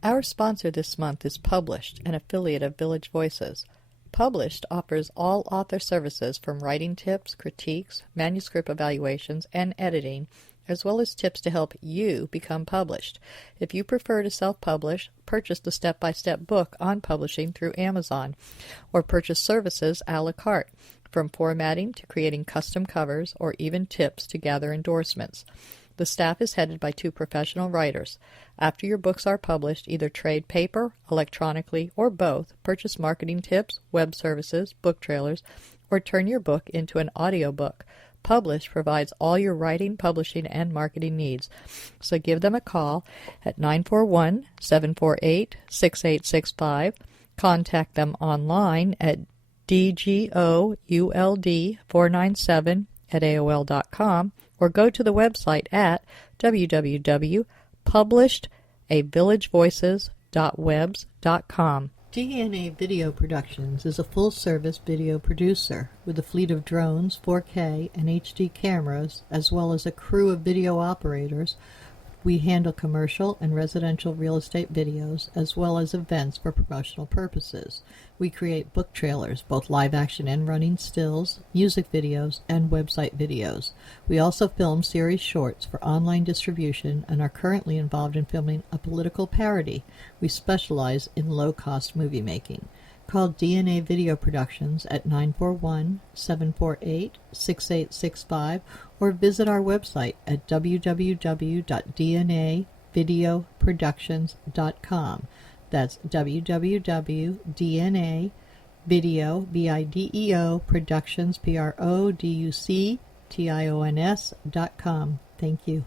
Our sponsor this month is Published, an affiliate of Village Voices. Published offers all author services from writing tips, critiques, manuscript evaluations, and editing, as well as tips to help you become published. If you prefer to self-publish, purchase the step-by-step book on publishing through Amazon, or purchase services a la carte, from formatting to creating custom covers, or even tips to gather endorsements. The staff is headed by 2 professional writers. After your books are published, either trade paper, electronically, or both, purchase marketing tips, web services, book trailers, or turn your book into an audiobook. Publish provides all your writing, publishing, and marketing needs. So give them a call at 941-748-6865. Contact them online at dgould497@aol.com, or go to the website at www.publishedavillagevoices.webs.com. DNA Video Productions is a full-service video producer with a fleet of drones, 4K, and HD cameras, as well as a crew of video operators. We handle commercial and residential real estate videos, as well as events for promotional purposes. We create book trailers, both live-action and running stills, music videos, and website videos. We also film series shorts for online distribution and are currently involved in filming a political parody. We specialize in low-cost movie making. Call DNA Video Productions at 941-748-6865 or visit our website at www.dnavideoproductions.com. That's www.dnavideoproductions.com. Thank you.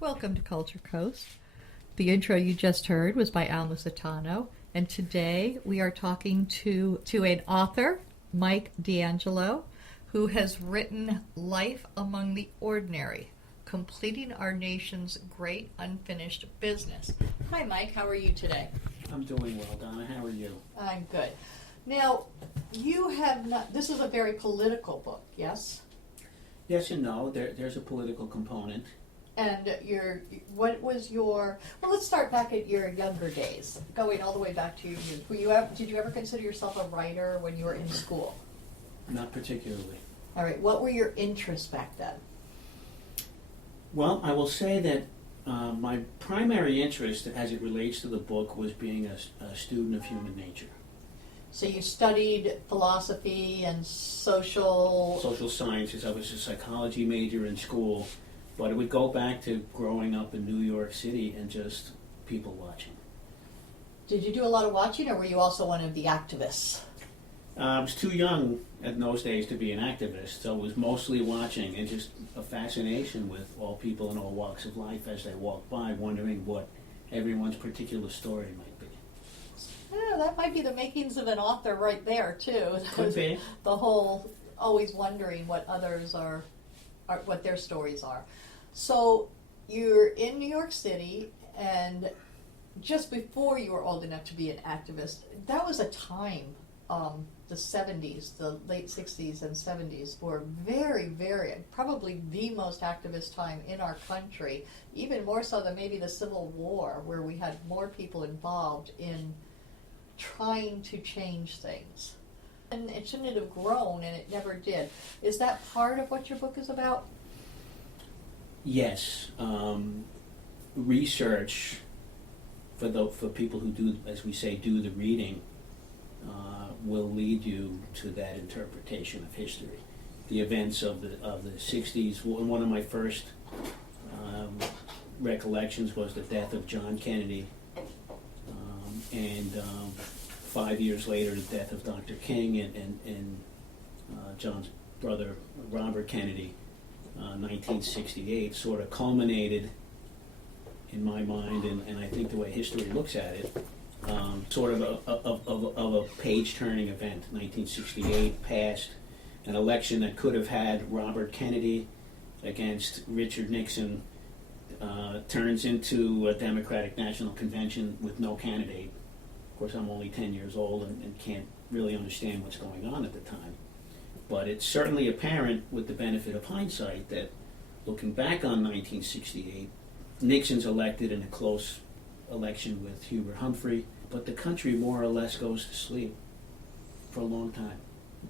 Welcome to Culture Coast. The intro you just heard was by Al Musitano, and today we are talking to an author, Mike D Angelo, who has written Life Among the Ordinary, Completing Our Nation's Great Unfinished Business. Hi, Mike. How are you today? I'm doing well, Donna. How are you? I'm good. Now, you have not, this is a very political book, yes? Yes and no. There's a political component. And what was your, well, let's start back at your younger days, going all the way back to your youth. Did you ever consider yourself a writer when you were in school? Not particularly. All right. What were your interests back then? Well, I will say that my primary interest as it relates to the book was being a student of human nature. So you studied philosophy and social sciences. I was a psychology major in school. But it would go back to growing up in New York City and just people watching. Did you do a lot of watching, or were you also one of the activists? I was too young in those days to be an activist, so it was mostly watching and just a fascination with all people in all walks of life as they walk by, wondering what everyone's particular story might be. Yeah, that might be the makings of an author right there, too. Could be. The whole always wondering what others are what their stories are. So you're in New York City, and just before you were old enough to be an activist, that was a time, the 70s, the late 60s and 70s were very, very, probably the most activist time in our country, even more so than maybe the Civil War, where we had more people involved in trying to change things. And it shouldn't have grown, and it never did. Is that part of what your book is about? Yes. Research for people who do, as we say, do the reading, will lead you to that interpretation of history. The events of the 60s. One of my first recollections was the death of John Kennedy, and 5 years later, the death of Dr. King and John's brother Robert Kennedy, 1968, sort of culminated, in my mind, and I think the way history looks at it, sort of a page-turning event. 1968 passed an election that could have had Robert Kennedy against Richard Nixon, turns into a Democratic National Convention with no candidate. Of course, I'm only 10 years old and can't really understand what's going on at the time. But it's certainly apparent, with the benefit of hindsight, that looking back on 1968, Nixon's elected in a close election with Hubert Humphrey, but the country more or less goes to sleep for a long time.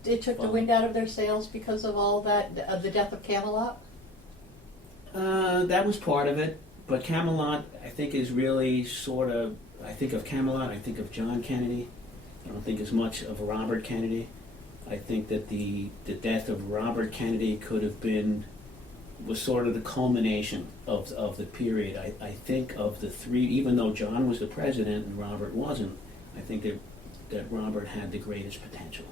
It took the wind out of their sails because of all that, the death of Camelot? That was part of it, but Camelot, I think, is really sort of, I think of Camelot, I think of John Kennedy. I don't think as much of Robert Kennedy. I think that the death of Robert Kennedy was sort of the culmination of the period. I think of the three, even though John was the president and Robert wasn't, I think that Robert had the greatest potential.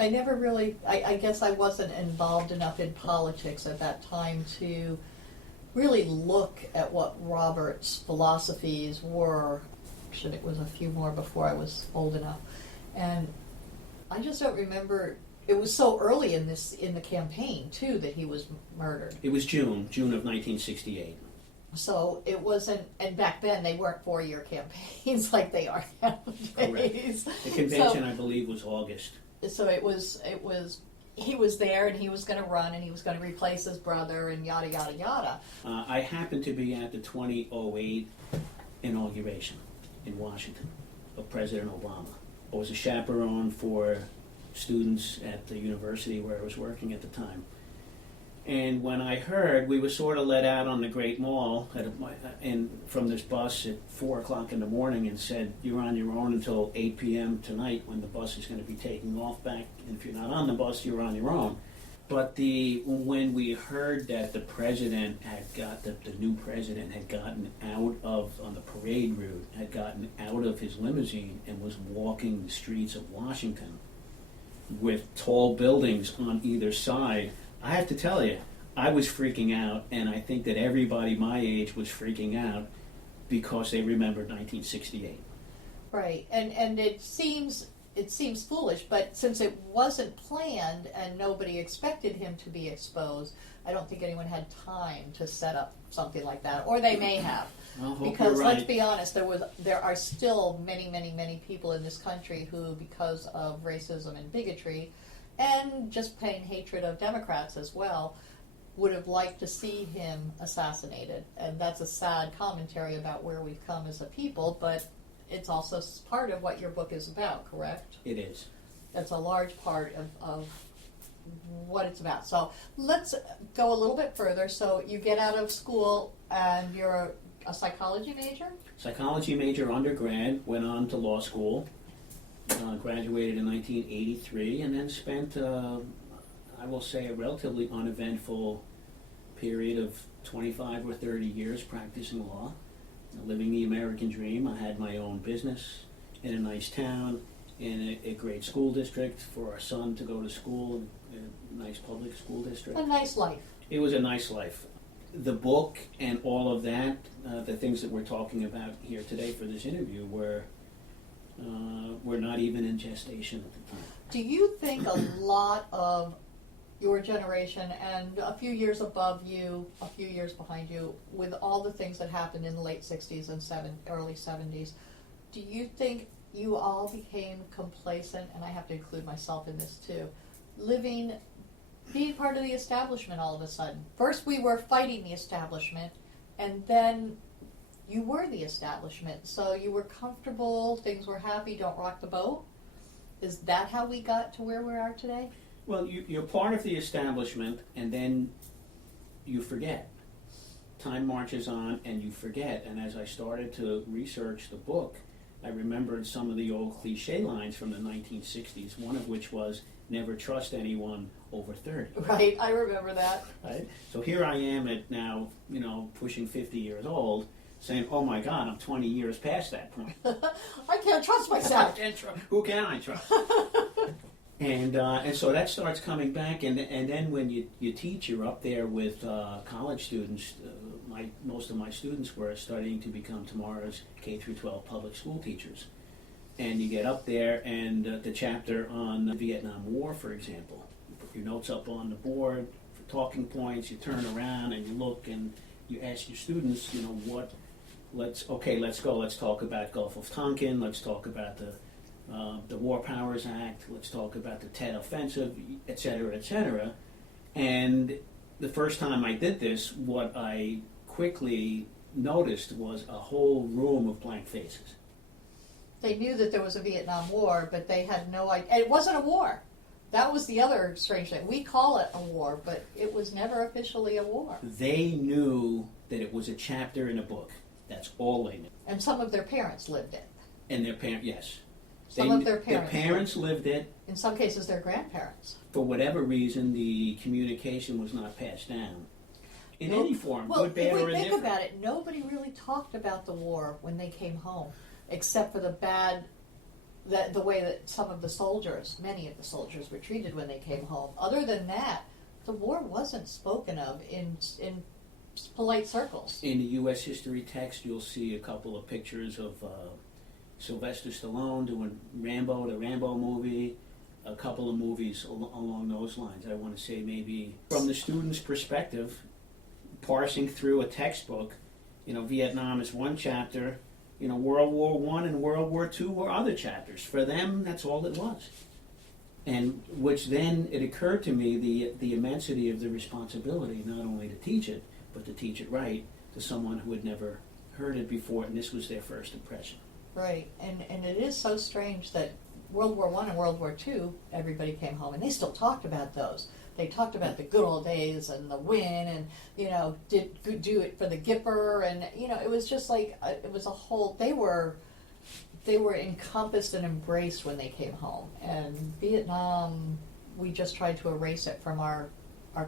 I never really, I guess I wasn't involved enough in politics at that time to really look at what Robert's philosophies were. Actually, it was a few more before I was old enough. And I just don't remember, it was so early in the campaign, too, that he was murdered. It was June of 1968. So it wasn't, and back then they weren't 4-year campaigns like they are nowadays. Correct. The convention, I believe, was August. So it was he was there and he was going to run and he was going to replace his brother and yada yada yada. I happened to be at the 2008 inauguration in Washington of President Obama. I was a chaperone for students at the university where I was working at the time. And when I heard, we were sort of let out on the Great Mall from this bus at 4 o'clock in the morning and said, you're on your own until 8 p.m. tonight when the bus is going to be taking off back. And if you're not on the bus, you're on your own. But when we heard that the president the new president had gotten out on the parade route, had gotten out of his limousine and was walking the streets of Washington with tall buildings on either side, I have to tell you, I was freaking out, and I think that everybody my age was freaking out because they remembered 1968. Right, and it seems foolish, but since it wasn't planned and nobody expected him to be exposed, I don't think anyone had time to set up something like that, or they may have. Well, because right. Let's be honest, there are still many people in this country who, because of racism and bigotry, and just plain hatred of Democrats as well, would have liked to see him assassinated. And that's a sad commentary about where we've come as a people, but it's also part of what your book is about, correct? It is. That's a large part of what it's about. So let's go a little bit further. So you get out of school and you're a psychology major? Psychology major undergrad, went on to law school. Graduated in 1983 and then spent, I will say, a relatively uneventful period of 25 or 30 years practicing law, living the American dream. I had my own business in a nice town, in a great school district for our son to go to school, in a nice public school district. A nice life. It was a nice life. The book and all of that, the things that we're talking about here today for this interview were not even in gestation at the time. Do you think a lot of your generation and a few years above you, a few years behind you, with all the things that happened in the late 60s and early 70s, do you think you all became complacent, and I have to include myself in this too, being part of the establishment all of a sudden? First we were fighting the establishment, and then you were the establishment, so you were comfortable, things were happy, don't rock the boat? Is that how we got to where we are today? Well, you're part of the establishment, and then you forget. Time marches on, and you forget. And as I started to research the book, I remembered some of the old cliche lines from the 1960s, one of which was, never trust anyone over 30. Right, I remember that. Right? So here I am at now, pushing 50 years old, saying, "Oh my God, I'm 20 years past that point. I can't trust myself." Who can I trust?" And so that starts coming back, and then when you teach, you're up there with college students. Most of my students were studying to become tomorrow's K through 12 public school teachers, and you get up there, and the chapter on the Vietnam War, for example, you put your notes up on the board for talking points. You turn around and you look, and you ask your students, what. Let's go. Let's talk about Gulf of Tonkin. Let's talk about the War Powers Act. Let's talk about the Tet Offensive, et cetera, et cetera. And the first time I did this, what I quickly noticed was a whole room of blank faces. They knew that there was a Vietnam War, but they had no idea. And it wasn't a war. That was the other strange thing. We call it a war, but it was never officially a war. They knew that it was a chapter in a book. That's all they knew. And some of their parents lived it. And their parents, yes. Some of their parents. Their parents lived it. In some cases, their grandparents. For whatever reason, the communication was not passed down. In any form, good, bad, or indifferent. Well, if we think about it, nobody really talked about the war when they came home, except for the way that some of the soldiers, many of the soldiers, were treated when they came home. Other than that, the war wasn't spoken of in polite circles. In the U.S. history text, you'll see a couple of pictures of Sylvester Stallone doing Rambo, the Rambo movie, a couple of movies along those lines. I want to say maybe from the student's perspective, parsing through a textbook, Vietnam is one chapter, World War I and World War II were other chapters. For them, that's all it was. And which then it occurred to me the immensity of the responsibility, not only to teach it, but to teach it right to someone who had never heard it before, and this was their first impression. Right, and it is so strange that World War I and World War II, everybody came home, and they still talked about those. They talked about the good old days and the win, and do it for the Gipper, and it was just like it was a whole. They were encompassed and embraced when they came home. And Vietnam, we just tried to erase it from our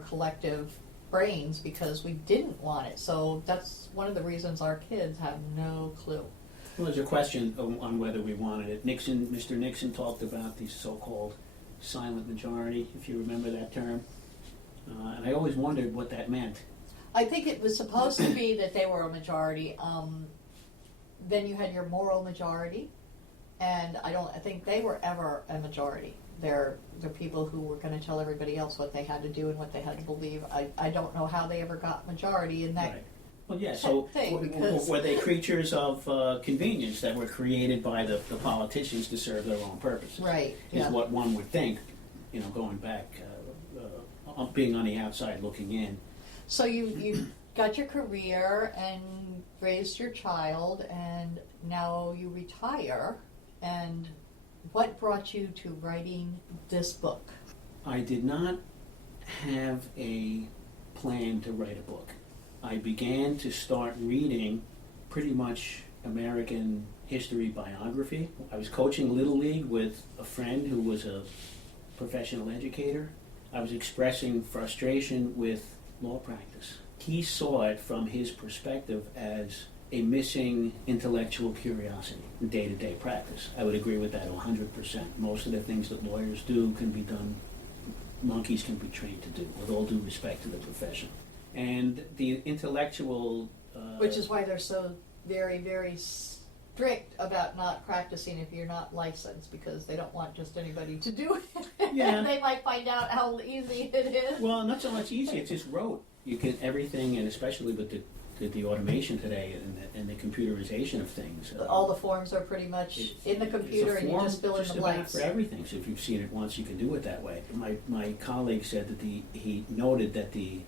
collective brains because we didn't want it. So that's one of the reasons our kids have no clue. Well, there's a question on whether we wanted it. Mr. Nixon talked about the so-called silent majority, if you remember that term. And I always wondered what that meant. I think it was supposed to be that they were a majority. Then you had your moral majority, and I think they were ever a majority. They're people who were going to tell everybody else what they had to do and what they had to believe. I don't know how they ever got majority in that. Right. Well, yeah, so were they creatures of convenience that were created by the politicians to serve their own purposes? Right. Is what one would think, going back, being on the outside looking in. So you got your career and raised your child, and now you retire. And what brought you to writing this book? I did not have a plan to write a book. I began to start reading pretty much American history biography. I was coaching Little League with a friend who was a professional educator. I was expressing frustration with law practice. He saw it from his perspective as a missing intellectual curiosity in day-to-day practice. I would agree with that 100%. Most of the things that lawyers do can be done, monkeys can be trained to do, with all due respect to the profession. And the intellectual... Which is why they're so very, very strict about not practicing if you're not licensed, because they don't want just anybody to do it. Yeah. They might find out how easy it is. Well, not so much easy, it's just rote. You can, everything, and especially with the automation today and the computerization of things. All the forms are pretty much in the computer, and you just fill in the blanks. For everything, so if you've seen it once, you can do it that way. My colleague said that he noted that the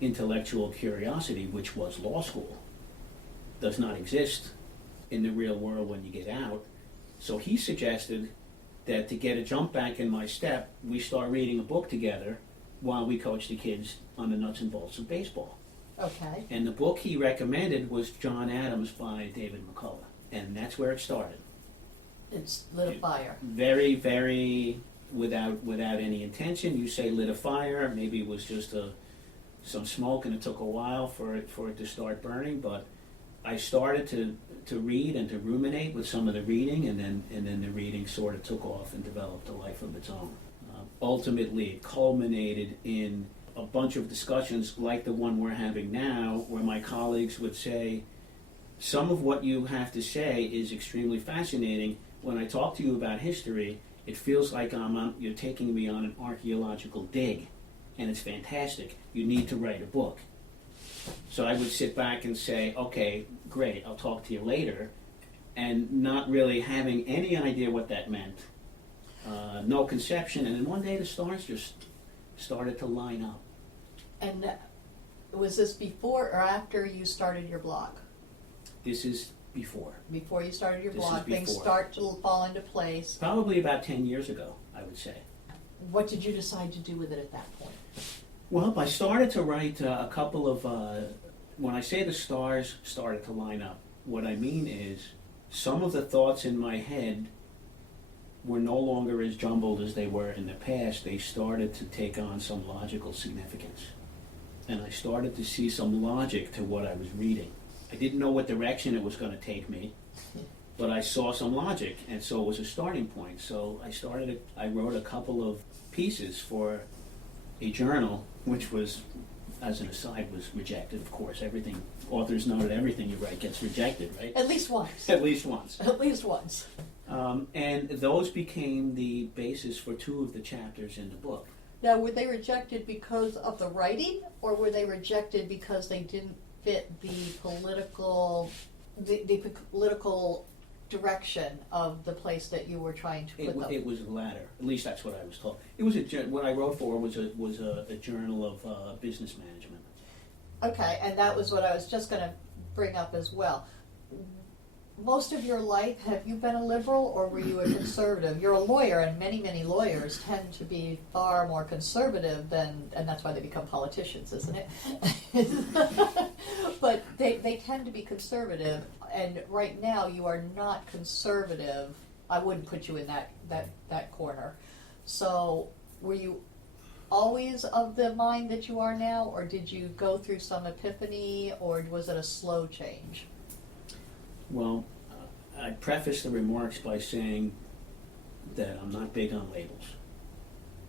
intellectual curiosity, which was law school, does not exist in the real world when you get out. So he suggested that to get a jump back in my step, we start reading a book together while we coach the kids on the nuts and bolts of baseball. Okay. And the book he recommended was John Adams by David McCullough, and that's where it started. It's lit a fire. Very, very without any intention. You say lit a fire. Maybe it was just some smoke, and it took a while for it to start burning. But I started to read and to ruminate with some of the reading, and then the reading sort of took off and developed a life of its own. Ultimately, it culminated in a bunch of discussions like the one we're having now, where my colleagues would say, some of what you have to say is extremely fascinating. When I talk to you about history, it feels like you're taking me on an archaeological dig, and it's fantastic. You need to write a book. So I would sit back and say, okay, great, I'll talk to you later, and not really having any idea what that meant. No conception, and then one day the stars just started to line up. And was this before or after you started your blog? This is before. Before you started your This blog, is before. things start to fall into place. Probably about 10 years ago, I would say. What did you decide to do with it at that point? Well, I started to write a couple of, when I say the stars started to line up, what I mean is some of the thoughts in my head were no longer as jumbled as they were in the past. They started to take on some logical significance. And I started to see some logic to what I was reading. I didn't know what direction it was going to take me, but I saw some logic, and so it was a starting point. So I wrote a couple of pieces for a journal, which was, as an aside, was rejected, of course. Authors know that everything you write gets rejected, right? At least once. At least once. At least once. And those became the basis for 2 of the chapters in the book. Now, were they rejected because of the writing, or were they rejected because they didn't fit the political direction of the place that you were trying to put them? It was the latter. At least that's what I was told. It was what I wrote for was a journal of business management. Okay, and that was what I was just going to bring up as well. Most of your life, have you been a liberal or were you a conservative? You're a lawyer, and many, many lawyers tend to be far more conservative than, and that's why they become politicians, isn't it? But they tend to be conservative, and right now you are not conservative. I wouldn't put you in that corner. So were you always of the mind that you are now, or did you go through some epiphany, or was it a slow change? Well, I preface the remarks by saying that I'm not big on labels,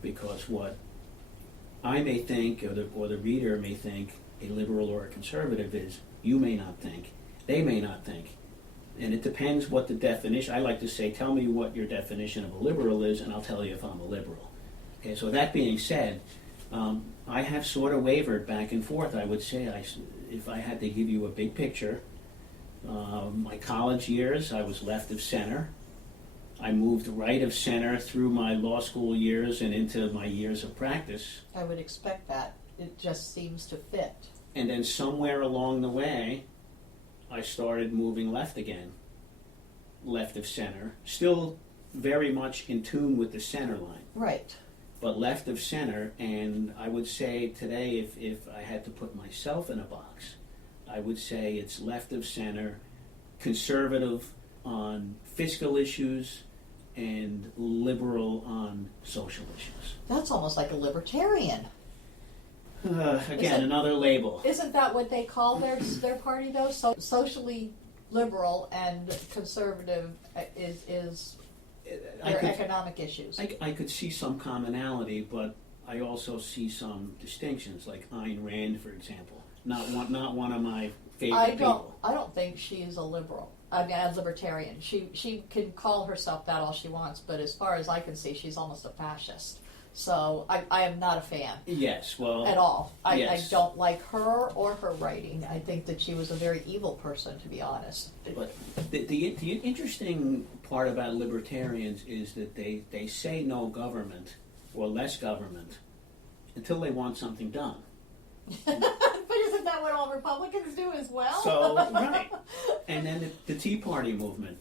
because what I may think, or the reader may think, a liberal or a conservative is, you may not think, they may not think. And it depends what the definition, I like to say, tell me what your definition of a liberal is, and I'll tell you if I'm a liberal. Okay, so that being said, I have sort of wavered back and forth. I would say, if I had to give you a big picture, my college years, I was left of center. I moved right of center through my law school years and into my years of practice. I would expect that. It just seems to fit. And then somewhere along the way, I started moving left again, left of center, still very much in tune with the center line. Right. But left of center, and I would say today, if I had to put myself in a box, I would say it's left of center, conservative on fiscal issues, and liberal on social issues. That's almost like a libertarian. Again, another label. Isn't that what they call their party, though? So, socially liberal and conservative is their economic issues. I could see some commonality, but I also see some distinctions, like Ayn Rand, for example. Not one of my favorite people. I don't think she's a liberal. I mean, a libertarian. She can call herself that all she wants, but as far as I can see, she's almost a fascist. So I am not a fan. Yes, well, at all. Yes. I don't like her or her writing. I think that she was a very evil person, to be honest. But the interesting part about libertarians is that they say no government or less government until they want something done. But isn't that what all Republicans do as well? So, right. And then the Tea Party movement,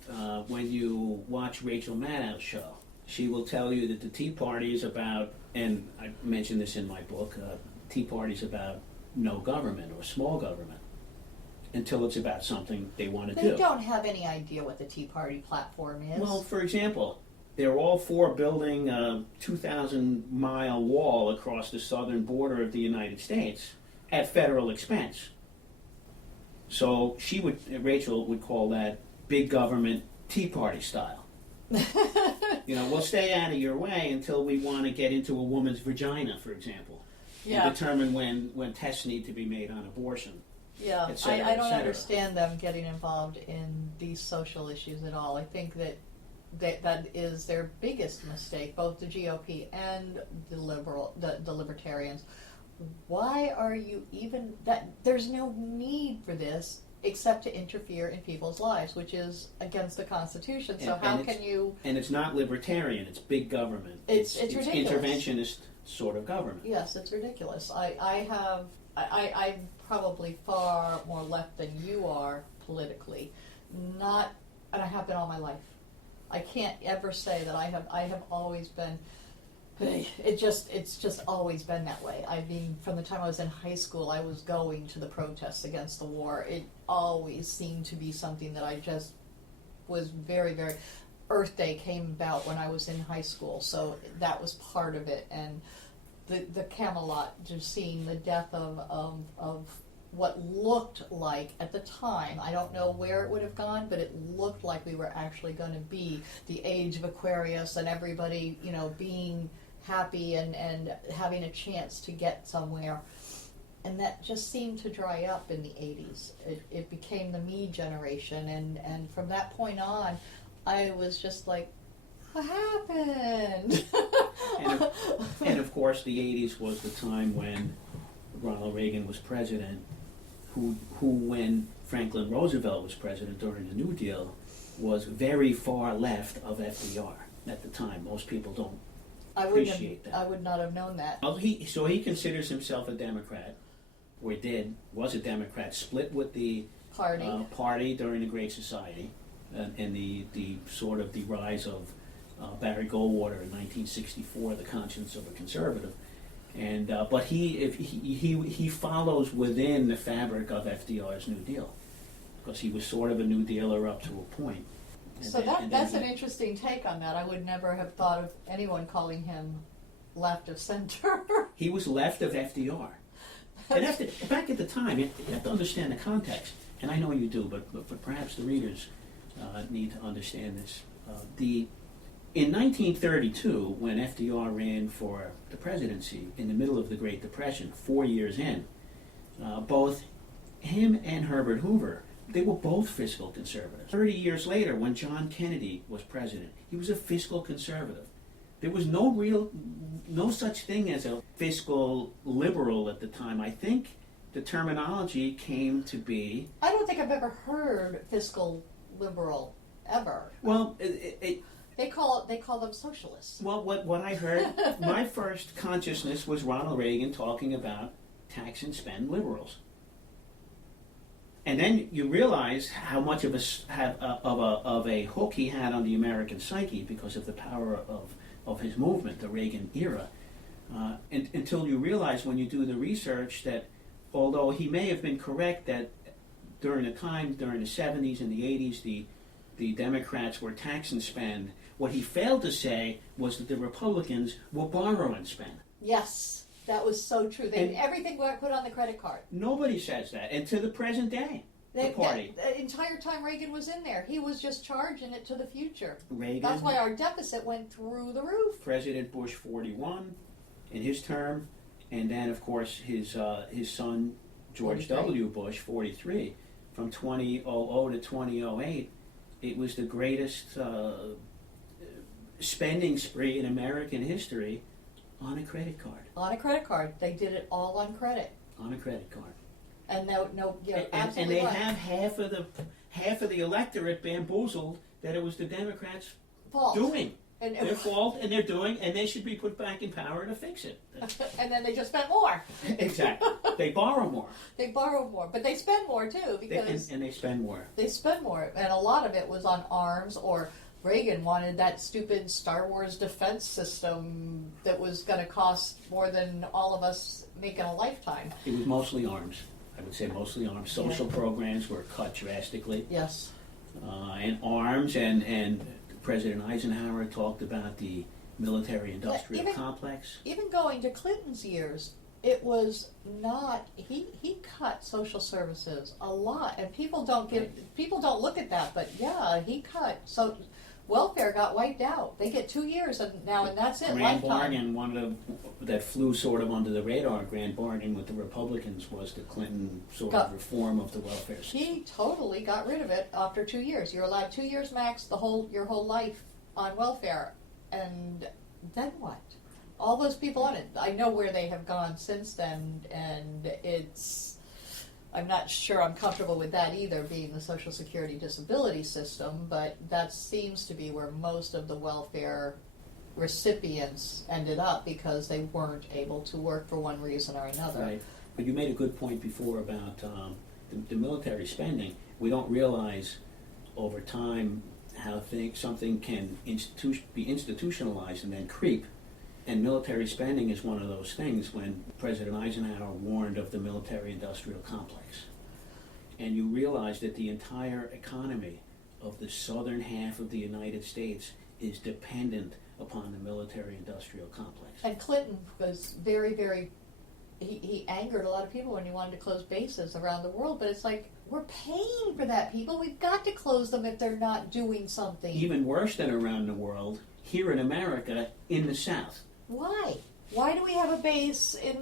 when you watch Rachel Maddow's show, she will tell you that the Tea Party is about, and I mentioned this in my book, Tea Party is about no government or small government until it's about something they want to do. They don't have any idea what the Tea Party platform is. Well, for example, they're all for building a 2,000-mile wall across the southern border of the United States at federal expense. So Rachel would call that big government Tea Party style. We'll stay out of your way until we want to get into a woman's vagina, for example, and determine when tests need to be made on abortion. Yeah, et cetera, I don't et cetera. understand them getting involved in these social issues at all. I think that is their biggest mistake, both the GOP and the libertarians. Why are you even that? There's no need for this except to interfere in people's lives, which is against the Constitution. So how can you? And it's not libertarian; it's big government. It's ridiculous. Interventionist sort of government. Yes, it's ridiculous. I'm probably far more left than you are politically, and I have been all my life. I can't ever say that I have always been. It's just always been that way. I mean, from the time I was in high school, I was going to the protests against the war. It always seemed to be something that I just was very, very. Earth Day came about when I was in high school, so that was part of it. And the Camelot, just seeing the death of what looked like at the time, I don't know where it would have gone, but it looked like we were actually going to be the age of Aquarius and everybody, being happy and having a chance to get somewhere. And that just seemed to dry up in the 80s. It became the me generation, and from that point on, I was just like, what happened? and of course, the 80s was the time when Ronald Reagan was president, who when Franklin Roosevelt was president during the New Deal, was very far left of FDR at the time. Most people don't appreciate that. I would not have known that. Well, he considers himself a Democrat, or was a Democrat, split with the party during the Great Society, and the sort of the rise of Barry Goldwater in 1964, the conscience of a conservative. And but he follows within the fabric of FDR's New Deal, because he was sort of a New Dealer up to a point. So that's an interesting take on that. I would never have thought of anyone calling him left of center. He was left of FDR. And back at the time, you have to understand the context, and I know you do, but perhaps the readers need to understand this. In 1932, when FDR ran for the presidency in the middle of the Great Depression, 4 years in, both him and Herbert Hoover, they were both fiscal conservatives. 30 years later, when John Kennedy was president, he was a fiscal conservative. There was no such thing as a fiscal liberal at the time. I think the terminology came to be... I don't think I've ever heard fiscal liberal, ever. Well, They call them socialists. Well, what I heard, my first consciousness was Ronald Reagan talking about tax and spend liberals. And then you realize how much of a hook he had on the American psyche because of the power of his movement, the Reagan era. Until you realize when you do the research that although he may have been correct that during the 70s and the 80s, the Democrats were tax and spend, what he failed to say was that the Republicans will borrow and spend. Yes, that was so true. Everything got put on the credit card. Nobody says that, and to the present day, the party. The entire time Reagan was in there, he was just charging it to the future. Reagan. That's why our deficit went through the roof. President Bush 41 in his term, and then of course his son George 43. W. Bush 43. From 2000 to 2008, it was the greatest spending spree in American history on a credit card. On a credit card. They did it all on credit. On a credit card. And absolutely. And they have half of the electorate bamboozled that it was the Democrats' fault. Doing. Their fault, and they're doing, and they should be put back in power to fix it. And then they just spent more. Exactly. They borrow more. They borrow more, but they spend more too because and they spend more. They spend more, and a lot of it was on arms. Or Reagan wanted that stupid Star Wars defense system that was going to cost more than all of us make in a lifetime. It was mostly arms. I would say mostly arms. Social programs were cut drastically. Yes. And arms and President Eisenhower talked about the military-industrial complex. Even going to Clinton's years, it was not, he cut social services a lot, and people don't look at that, but yeah, he cut, so welfare got wiped out. They get 2 years and that's it, Grand lifetime. bargain, that flew sort of under the radar, grand bargain with the Republicans was the Clinton sort of reform of the welfare system. He totally got rid of it after 2 years. You're allowed 2 years max, your whole life on welfare, and then what? All those people on it, I know where they have gone since then, and I'm not sure I'm comfortable with that either, being the Social Security disability system, but that seems to be where most of the welfare recipients ended up because they weren't able to work for one reason or another. Right. But you made a good point before about the military spending. We don't realize over time how something can be institutionalized and then creep. And military spending is one of those things. When President Eisenhower warned of the military-industrial complex, and you realize that the entire economy of the southern half of the United States is dependent upon the military-industrial complex. And Clinton was very, very, he angered a lot of people when he wanted to close bases around the world, but it's like, we're paying for that, people. We've got to close them if they're not doing something. Even worse than around the world, here in America, in the South. Why? Why do we have a base in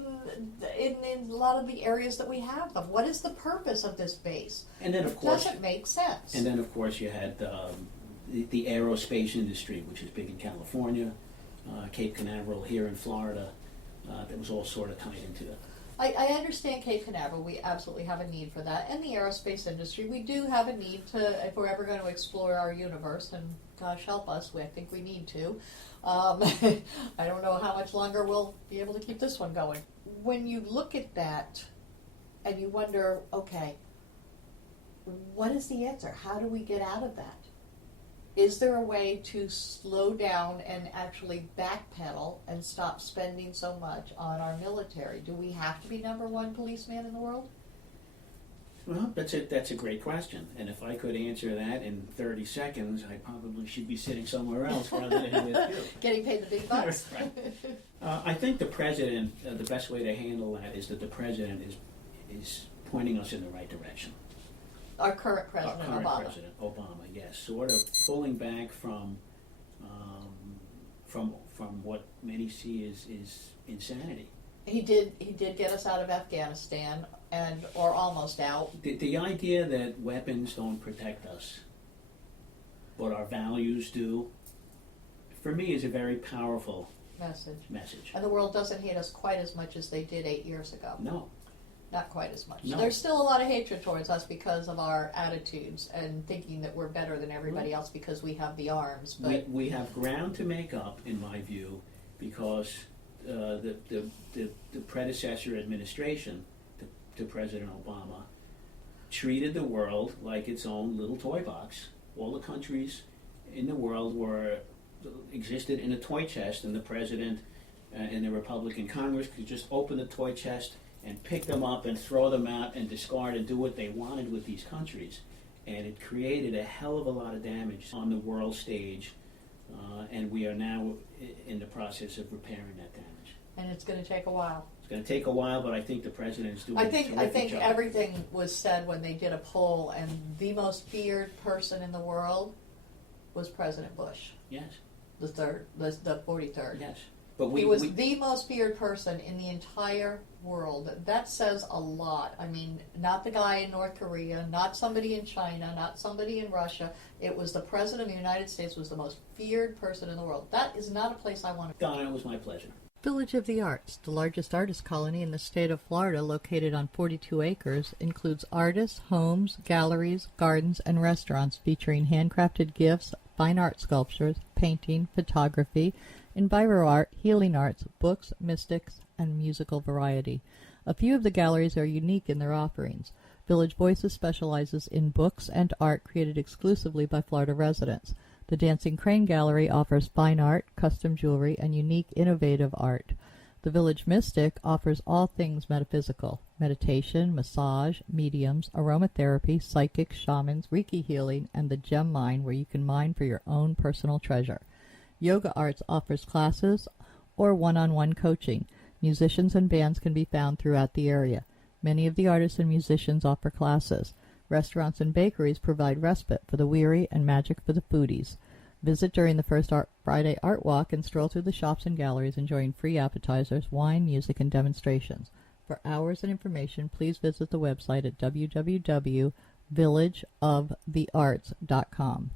a lot of the areas that we have them? What is the purpose of this base? And then, of course, it doesn't make sense. And then, of course, you had the aerospace industry, which is big in California, Cape Canaveral here in Florida. That was all sort of tied into it. I understand Cape Canaveral. We absolutely have a need for that. And the aerospace industry, we do have a need to, if we're ever going to explore our universe, and gosh help us, I think we need to. I don't know how much longer we'll be able to keep this one going. When you look at that and you wonder, okay, what is the answer? How do we get out of that? Is there a way to slow down and actually backpedal and stop spending so much on our military? Do we have to be number one policeman in the world? Well, that's a great question. And if I could answer that in 30 seconds, I probably should be sitting somewhere else rather than with you. Getting paid the big bucks. Right. I think the president, the best way to handle that is that the president is pointing us in the right direction. Our current president, Our current Obama. President Obama, yes, sort of pulling back from what many see is insanity. He did get us out of Afghanistan, or almost out. The idea that weapons don't protect us, but our values do, for me is a very powerful message. And the world doesn't hate us quite as much as they did 8 years ago. No. Not quite as much. No. There's still a lot of hatred towards us because of our attitudes and thinking that we're better than everybody else because we have the arms. But we have ground to make up, in my view, because the predecessor administration to President Obama treated the world like its own little toy box. All the countries in the world existed in a toy chest, and the president and the Republican Congress could just open the toy chest and pick them up and throw them out and discard and do what they wanted with these countries. And it created a hell of a lot of damage on the world stage, and we are now in the process of repairing that damage. And it's going to take a while. It's going to take a while, but I think the president is doing a terrific job. I think everything was said when they did a poll, and the most feared person in the world was President Bush. Yes. The 43rd. Yes. But he was the most feared person in the entire world. That says a lot. I mean, not the guy in North Korea, not somebody in China, not somebody in Russia. It was the President of the United States was the most feared person in the world. That is not a place I want to be. Donna, it was my pleasure. Village of the Arts, the largest artist colony in the state of Florida, located on 42 acres, includes artists, homes, galleries, gardens, and restaurants featuring handcrafted gifts, fine art sculptures, painting, photography, enviro art, healing arts, books, mystics, and musical variety. A few of the galleries are unique in their offerings. Village Voices specializes in books and art created exclusively by Florida residents. The Dancing Crane Gallery offers fine art, custom jewelry, and unique, innovative art. The Village Mystic offers all things metaphysical: meditation, massage, mediums, aromatherapy, psychics, shamans, Reiki healing, and the gem mine, where you can mine for your own personal treasure. Yoga Arts offers classes or one-on-one coaching. Musicians and bands can be found throughout the area. Many of the artists and musicians offer classes. Restaurants and bakeries provide respite for the weary and magic for the foodies. Visit during the first Friday Art Walk and stroll through the shops and galleries enjoying free appetizers, wine, music, and demonstrations. For hours and information, please visit the website at www.villageofthearts.com.